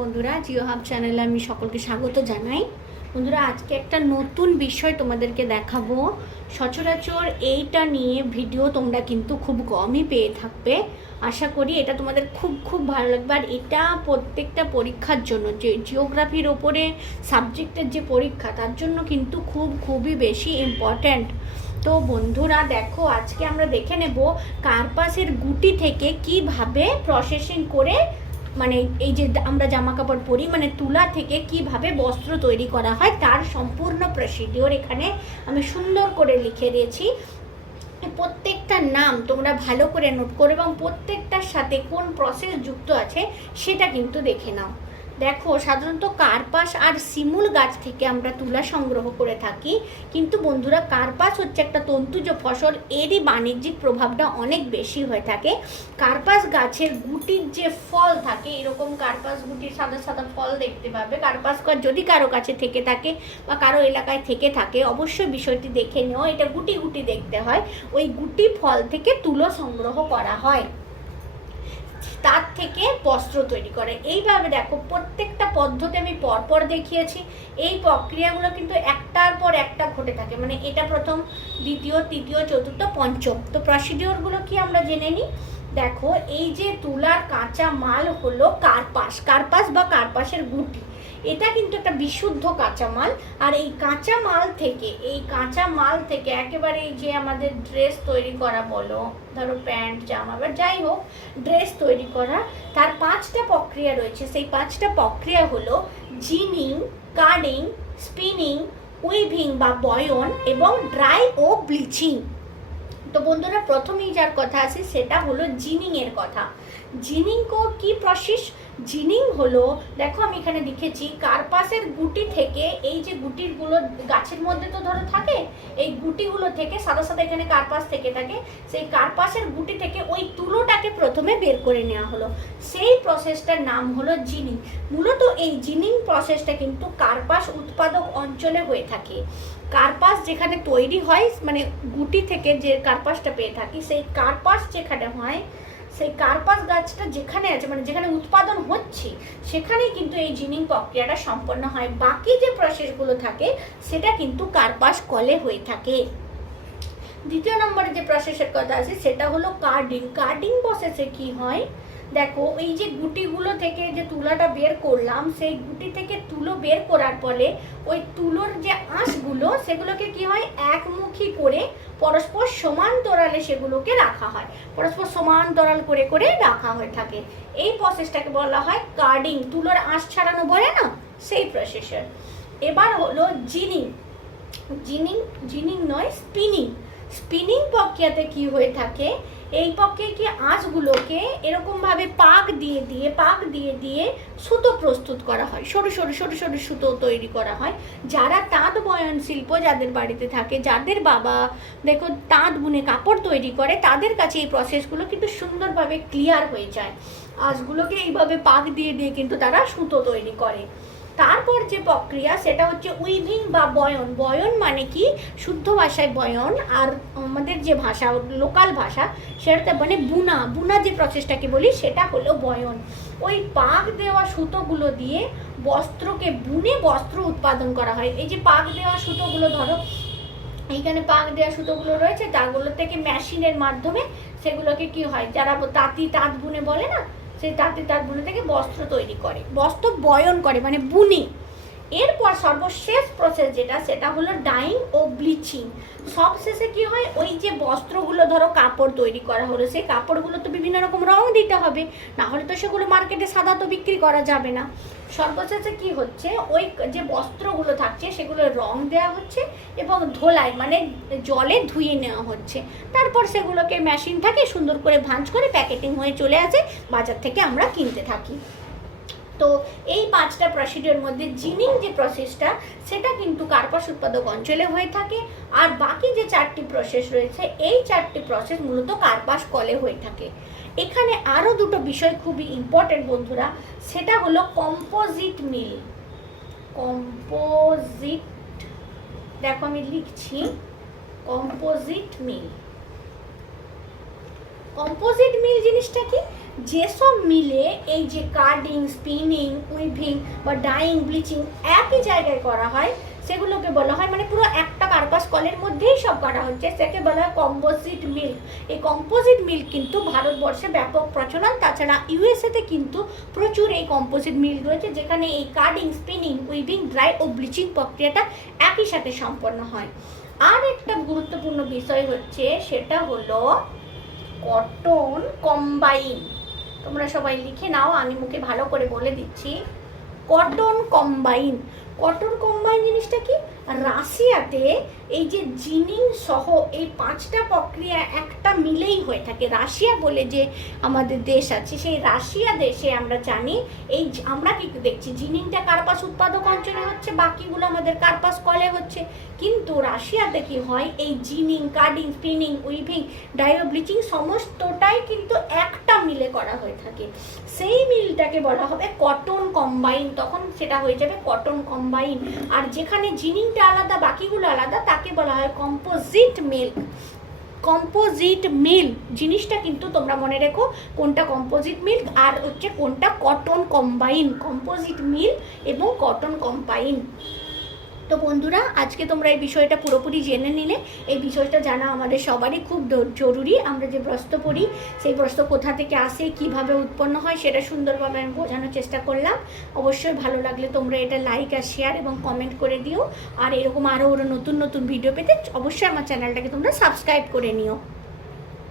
বন্ধুরা, জিও হাব চ্যানেলে আমি সকলকে স্বাগত জানাই। বন্ধুরা, আজকে একটা নতুন বিষয় তোমাদেরকে দেখাবো। সচরাচর এইটা নিয়ে ভিডিও তোমরা কিন্তু খুব কমই পেয়ে থাকবে। আশা করি এটা তোমাদের খুব খুব ভালো লাগবে। আর এটা প্রত্যেকটা পরীক্ষার জন্য, যে জিওগ্রাফির ওপরে সাবজেক্টের যে পরীক্ষা, তার জন্য কিন্তু খুবই বেশি ইম্পর্ট্যান্ট। তো বন্ধুরা দেখো, আজকে আমরা দেখে নেব কার্পাসের গুটি থেকে কিভাবে প্রসেসিং করে, মানে এই যে আমরা জামা কাপড় পরি, মানে তুলা থেকে কিভাবে বস্ত্র তৈরি করা হয় তার সম্পূর্ণ প্রসিডিওর এখানে আমি সুন্দর করে লিখে দিয়েছি। প্রত্যেকটা নাম তোমরা ভালো করে নোট করো এবং প্রত্যেকটার সাথে কোন প্রসেস যুক্ত আছে সেটা কিন্তু দেখে নাও। দেখো, সাধারণত কার্পাস আর শিমুল গাছ থেকে আমরা তুলা সংগ্রহ করে থাকি, কিন্তু বন্ধুরা কার্পাস হচ্ছে একটা তন্তুজ ফসল, এরই বাণিজ্যিক প্রভাবটা অনেক বেশি হয়ে থাকে। কার্পাস গাছের গুটির যে ফল থাকে, এরকম কার্পাস গুটির সাদা সাদা ফল দেখতে পাবে। কার্পাস গাছ যদি কারো কাছে থেকে থাকে বা কারো এলাকায় থেকে থাকে, অবশ্যই বিষয়টি দেখে নেও। এটা গুটি গুটি দেখতে হয়। ওই গুটি ফল থেকে তুলো সংগ্রহ করা হয়, তার থেকে বস্ত্র তৈরি করে। এইভাবে দেখো, প্রত্যেকটা পদ্ধতি আমি পরপর দেখিয়েছি। এই প্রক্রিয়াগুলো কিন্তু একটার পর একটা ঘটে থাকে, মানে এটা প্রথম, দ্বিতীয়, তৃতীয়, চতুর্থ, পঞ্চম। তো প্রসিডিওরগুলো কি আমরা জেনে নিই। দেখো, এই যে তুলার কাঁচা মাল হলো কার্পাস বা কার্পাসের গুটি। এটা কিন্তু একটা বিশুদ্ধ কাঁচামাল। আর এই কাঁচা মাল থেকে একেবারে এই যে আমাদের ড্রেস তৈরি করা, বলো ধরো প্যান্ট, জামা বা যাই হোক, ড্রেস তৈরি করা, তার 5টা প্রক্রিয়া রয়েছে। সেই 5টা প্রক্রিয়া হলো জিনিং, কার্ডিং, স্পিনিং, উইভিং বা বয়ন এবং ড্রাই ও ব্লিচিং। তো বন্ধুরা, প্রথমেই যার কথা আছে সেটা হলো জিনিং এর কথা। জিনিং কি প্রসেস? জিনিং হলো, দেখো আমি এখানে লিখেছি, কার্পাসের গুটি থেকে, এই যে গুটিগুলো গাছের মধ্যে তো ধরো থাকে, এই গুটিগুলো থেকে সাদা সাদা এখানে কার্পাস থেকে থাকে, সেই কার্পাসের গুটি থেকে ওই তুলোটাকে প্রথমে বের করে নেওয়া হলো। সেই প্রসেসটার নাম হলো জিনিং। মূলত এই জিনিং প্রসেসটা কিন্তু কার্পাস উৎপাদক অঞ্চলে হয়ে থাকে। কার্পাস যেখানে তৈরি হয়, মানে গুটি থেকে যে কার্পাসটা পেয়ে থাকি, সেই কার্পাস যেখানে হয়, সেই কার্পাস গাছটা যেখানে আছে, মানে যেখানে উৎপাদন হচ্ছে, সেখানেই কিন্তু এই জিনিং প্রক্রিয়াটা সম্পন্ন হয়। বাকি যে প্রসেসগুলো থাকে সেটা কিন্তু কার্পাস কলে হয়ে থাকে। দ্বিতীয় নম্বরে যে প্রসেসের কথা আছে সেটা হলো কার্ডিং। কার্ডিং প্রসেসে কি হয়, দেখো এই যে গুটিগুলো থেকে যে তুলাটা বের করলাম, সেই গুটি থেকে তুলো বের করার ফলে ওই তুলোর যে আঁশগুলো, সেগুলোকে কি হয়, একমুখী করে পরস্পর সমান্তরালে সেগুলোকে রাখা হয়। পরস্পর সমান্তরাল করে করে রাখা হয়ে থাকে। এই প্রসেসটাকে বলা হয় কার্ডিং। তুলোর আঁশ ছাড়ানো বলে না, সেই প্রসেসের। এবার হলো জিনিং। জিনিং নয়, স্পিনিং। স্পিনিং প্রক্রিয়াতে কি হয়ে থাকে, এই প্রক্রিয়ায় কি আঁশগুলোকে এরকমভাবে পাক দিয়ে দিয়ে সুতো প্রস্তুত করা হয়। সরু সরু সুতো তৈরি করা হয়। যারা তাঁত বয়ন শিল্প যাদের বাড়িতে থাকে, যাদের বাবা দেখো তাঁত বুনে কাপড় তৈরি করে, তাদের কাছে এই প্রসেসগুলো কিন্তু সুন্দরভাবে ক্লিয়ার হয়ে যায়। আঁশগুলোকে এইভাবে পাক দিয়ে দিয়ে কিন্তু তারা সুতো তৈরি করে। তারপর যে প্রক্রিয়া সেটা হচ্ছে উইভিং বা বয়ন। বয়ন মানে কি, শুদ্ধ ভাষায় বয়ন, আর আমাদের যে ভাষা, লোকাল ভাষা, সেটাতে মানে বুনা যে প্রসেসটাকে বলি সেটা হলো বয়ন। ওই পাক দেওয়া সুতোগুলো দিয়ে বস্ত্রকে বুনে বস্ত্র উৎপাদন করা হয়। এই যে পাক দেওয়া সুতোগুলো, ধরো এইখানে পাক দেওয়া সুতোগুলো রয়েছে, তারগুলো থেকে মেশিনের মাধ্যমে সেগুলোকে কি হয়, যারা তাঁত বুনে বলে না, সেই তাঁত বুনে থেকে বস্ত্র তৈরি করে, বস্ত্র বয়ন করে, মানে বুনে। এরপর সর্বশেষ প্রসেস যেটা, সেটা হলো ডাইং ও ব্লিচিং। সব শেষে কি হয়, ওই যে বস্ত্রগুলো ধরো কাপড় তৈরি করা হলো, সেই কাপড়গুলো তো বিভিন্ন রকম রং দিতে হবে, না হলে তো সেগুলো মার্কেটে সাদা তো বিক্রি করা যাবে না। সর্বশেষে কি হচ্ছে, ওই যে বস্ত্রগুলো থাকছে সেগুলো রং দেওয়া হচ্ছে এবং ধোলাই, মানে জলে ধুয়ে নেওয়া হচ্ছে। তারপর সেগুলোকে মেশিন থাকে সুন্দর করে ভাঁজ করে প্যাকেটিং হয়ে চলে আসে, বাজার থেকে আমরা কিনতে থাকি। তো এই 5টা প্রসিডিওর মধ্যে জিনিং যে প্রসেসটা, সেটা কিন্তু কার্পাস উৎপাদক অঞ্চলে হয়ে থাকে। আর বাকি যে 4টি প্রসেস রয়েছে, এই 4টি প্রসেস মূলত কার্পাস কলে হয়ে থাকে। এখানে আরও দুটো বিষয় খুবই ইম্পর্টেন্ট বন্ধুরা, সেটা হলো কম্পোজিট মিল। কম্পোজিট, দেখো আমি লিখছি, কম্পোজিট মিল। কম্পোজিট মিল জিনিসটা কি? যেসব মিলে এই যে কার্ডিং, স্পিনিং, উইভিং বা ডাইং, ব্লিচিং একই জায়গায় করা হয় সেগুলোকে বলা হয়, মানে পুরো একটা কার্পাস কলের মধ্যেই সব করা হচ্ছে, সেকে বলা হয় কম্পোজিট মিল। এই কম্পোজিট মিল কিন্তু ভারতবর্ষে ব্যাপক প্রচলন, তাছাড়া ইউএসএতে কিন্তু প্রচুর এই কম্পোজিট মিল রয়েছে, যেখানে এই কার্ডিং, স্পিনিং, উইভিং, ড্রাই ও ব্লিচিং প্রক্রিয়াটা একই সাথে সম্পন্ন হয়। আর একটা গুরুত্বপূর্ণ বিষয় হচ্ছে, সেটা হলো কটন কম্বাইন। তোমরা সবাই লিখে নাও, আমি মুখে ভালো করে বলে দিচ্ছি। Cotton combine. কটন কম্বাইন জিনিসটা কি? রাশিয়াতে এই যে জিনিং সহ এই 5টা প্রক্রিয়া একটা মিলেই হয়ে থাকে। রাশিয়া বলে যে আমাদের দেশ আছে, সেই রাশিয়া দেশে আমরা জানি এই আমরা কি দেখছি, জিনিংটা কার্পাস উৎপাদক অঞ্চলে হচ্ছে, বাকিগুলো আমাদের কার্পাস কলে হচ্ছে। কিন্তু রাশিয়াতে কি হয়, এই ginning, carding, spinning, weaving, die ও ব্লিচিং সমস্তটাই কিন্তু একটা মিলে করা হয়ে থাকে। সেই মিলটাকে বলা হবে কটন কম্বাইন, তখন সেটা হয়ে যাবে কটন কম্বাইন। আর যেখানে জিনিংটা আলাদা, বাকিগুলো আলাদা, তাকে বলা হয় কম্পোজিট মিল। কম্পোজিট মিল জিনিসটা কিন্তু তোমরা মনে রেখো, কোনটা কম্পোজিট মিল আর হচ্ছে কোনটা কটন কম্বাইন। কম্পোজিট মিল এবং কটন কম্বাইন। তো বন্ধুরা, আজকে তোমরা এই বিষয়টা পুরোপুরি জেনে নিলে। এই বিষয়টা জানা আমাদের সবারই খুব জরুরি। আমরা যে বস্ত্র পরি, সেই বস্ত্র কোথা থেকে আসে, কিভাবে উৎপন্ন হয়, সেটা সুন্দরভাবে আমি বোঝানোর চেষ্টা করলাম। অবশ্যই ভালো লাগলে তোমরা এটা লাইক আর শেয়ার এবং কমেন্ট করে দিও। আর এরকম আরও নতুন নতুন ভিডিও পেতে অবশ্যই আমার চ্যানেলটাকে তোমরা সাবস্ক্রাইব করে নিও।